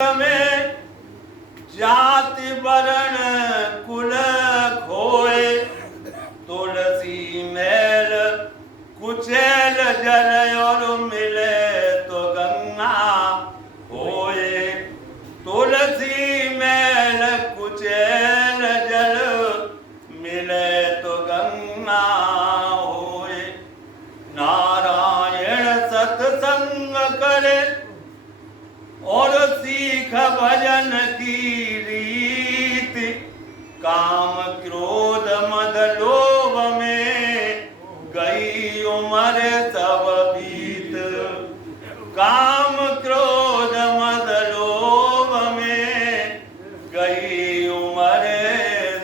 में जाति वरण कुल खोए, तुलसी मेल कुचेल जल और मिले तो गंगा होए। तुलसी मेल कुचेल जल मिले तो गंगा होए। नारायण सत्संग करे और सीख भजन की रीत, काम क्रोध मद लोभ में गई उम्र सब बीत। काम क्रोध मद लोभ में गई उम्र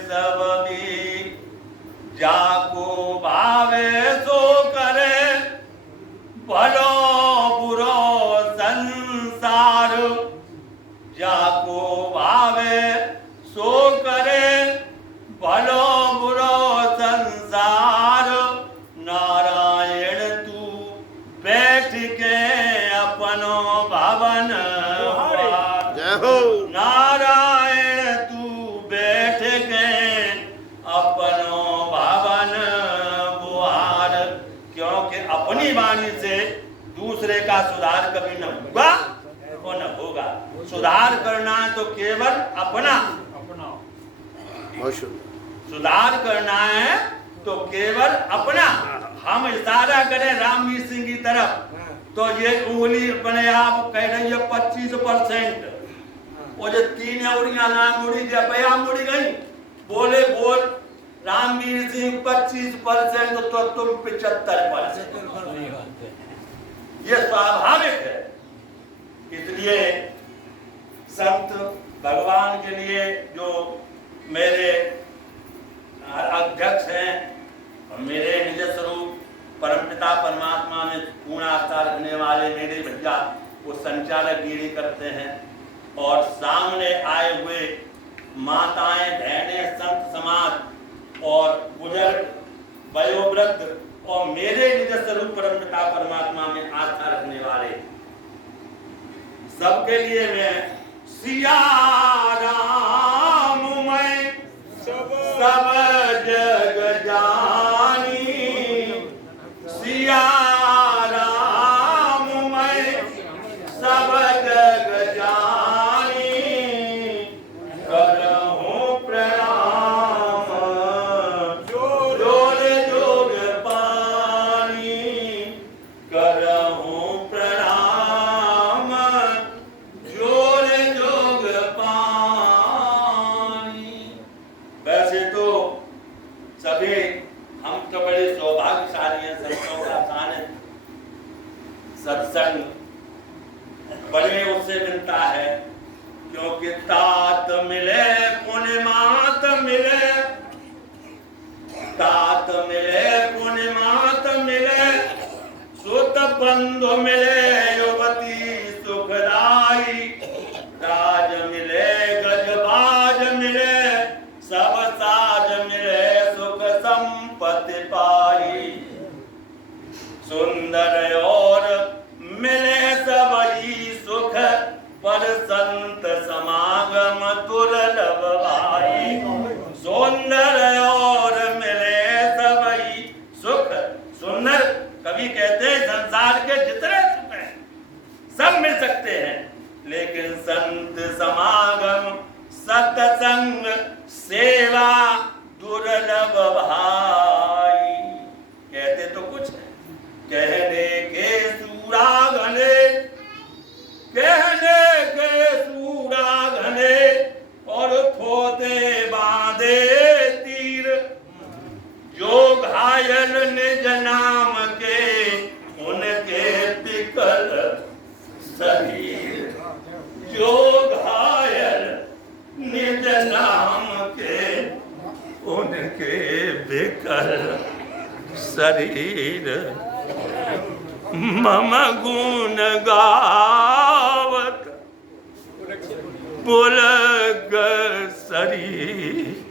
सब बीत। जाको भावे सो करे भलो बुरो संसार, जाको भावे सो करे भलो बुरो संसार। नारायण तू बैठ के अपनो भवन जय हो। नारायण तू बैठ के अपनो भवन बुहार। क्योंकि अपनी वाणी से दूसरे का सुधार कभी न होगा और न होगा। सुधार करना है तो केवल अपना, सुधार करना है तो केवल अपना। हम इशारा करें रामवीर सिंह की तरफ तो ये उंगली अपने आप कह रही है 25%। वो जो 3 उड़ियां ना मुड़ी जब बया मुड़ी गई, बोले बोल रामवीर सिंह 25% तो तुम 75%। ये स्वाभाविक है। इसलिए संत भगवान के लिए जो मेरे अध्यक्ष हैं और मेरे निज स्वरूप परमपिता परमात्मा में पूर्ण आस्था रखने वाले मेरे भैया वो संचालक गिरी करते हैं। और सामने आए हुए माताएं बहनें संत समाज और बुजुर्ग वयोवृद्ध और मेरे निज स्वरूप परमपिता परमात्मा में आस्था रखने वाले सबके लिए मैं सिया राम मैं सब जग जानी। सिया राम मैं सब जग जानी, करहूं प्रणाम जोर जोग पानी। करहूं प्रणाम जोर जोग पानी। वैसे तो सभी हम तो बड़े सौभाग्यशाली हैं। संतों का सानिध्य सत्संग बड़े उससे मिलता है, क्योंकि तात मिले पुण्य मात मिले, तात मिले पुण्य मात मिले, सुत बंधु मिले युवती सुखदाई। राज मिले गजबाज मिले, सब साज मिले सुख संपत्ति पाई। सुंदर और मिले सबई सुख, पर संत समागम दुर्लभ भाई। सुंदर और मिले सबई सुख। सुंदर कभी कहते हैं संसार के जितने सुख हैं सब मिल सकते हैं, लेकिन संत समागम सत्संग सेवा दुर्लभ भाई। कहते तो कुछ है, कहने के सूरा घने, कहने के सूरा घने और थोते बांधे तीर। जो घायल निज नाम के उनके बिकल शरीर। जो घायल निज नाम के उनके बिकल शरीर। मम गुण गावत पुलक शरीर।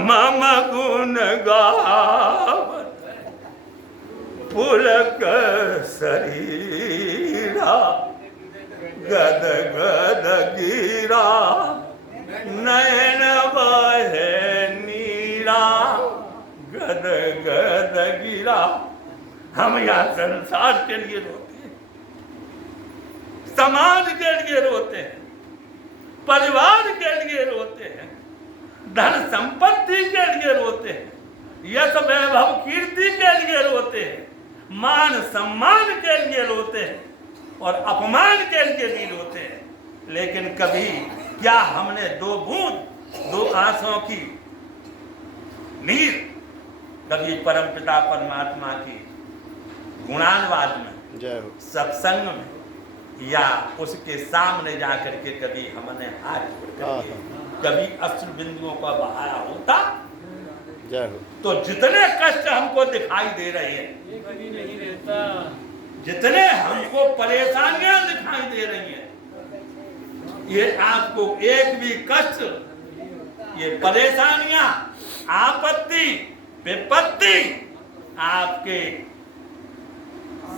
मम गुण गावत पुलक शरीरा। गद गद गिरा नयन बहे नीरा, गद गद गिरा। हम यहाँ संसार के लिए रोते हैं, समाज के लिए रोते हैं, परिवार के लिए रोते हैं, धन संपत्ति के लिए रोते हैं, यश वैभव कीर्ति के लिए रोते हैं, मान सम्मान के लिए रोते हैं और अपमान के लिए भी रोते हैं। लेकिन कभी क्या हमने दो बूंद दो आंसुओं की नीर कभी परमपिता परमात्मा की गुणानुवाद में, जय हो। सत्संग में या उसके सामने जाकर के कभी हमने हाथ जोड़ करके कभी अश्रु बिंदुओं का बहाया होता? जय हो। तो जितने कष्ट हमको दिखाई दे रहे हैं, ये कभी नहीं रहता। जितने हमको परेशानियां दिखाई दे रही हैं, ये आपको एक भी कष्ट, ये परेशानियां, आपत्ति विपत्ति आपके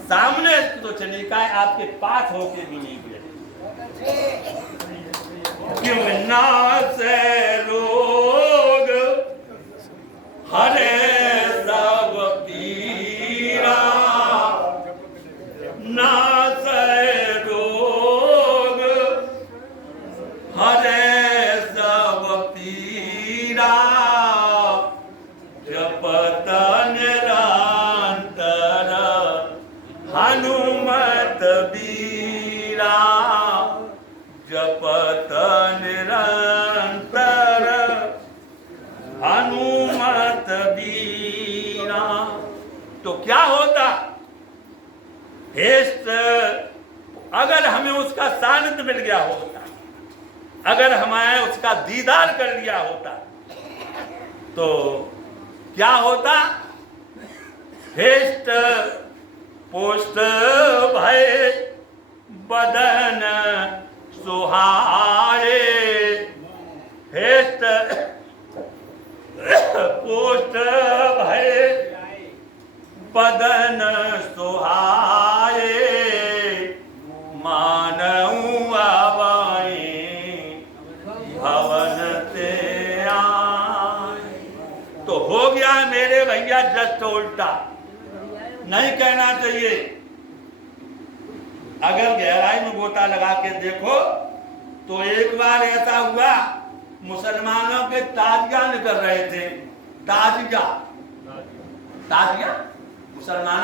सामने तो चली का आपके पास होके भी नहीं गिरे। क्यों नाश रोग हरे सब पीरा, नाश रोग हरे सब पीरा, जपत निरंतर हनुमत बीरा, जपत निरंतर हनुमत बीरा। तो क्या होता? हेष्ट अगर हमें उसका सानिध्य मिल गया होता, अगर हमें उसका दीदार कर लिया होता, तो क्या होता? हेष्ट पुष्ट भय बदन सुहाए, हेष्ट पुष्ट भय बदन सुहाए, मानव आवाए भवन ते आए। तो हो गया मेरे भैया जस्ट उल्टा, नहीं कहना चाहिए। अगर गहराई में गोता लगा के देखो तो एक बार ऐसा हुआ, मुसलमानों के ताजिया निकल रहे थे, ताजिया, ताजिया मुसलमान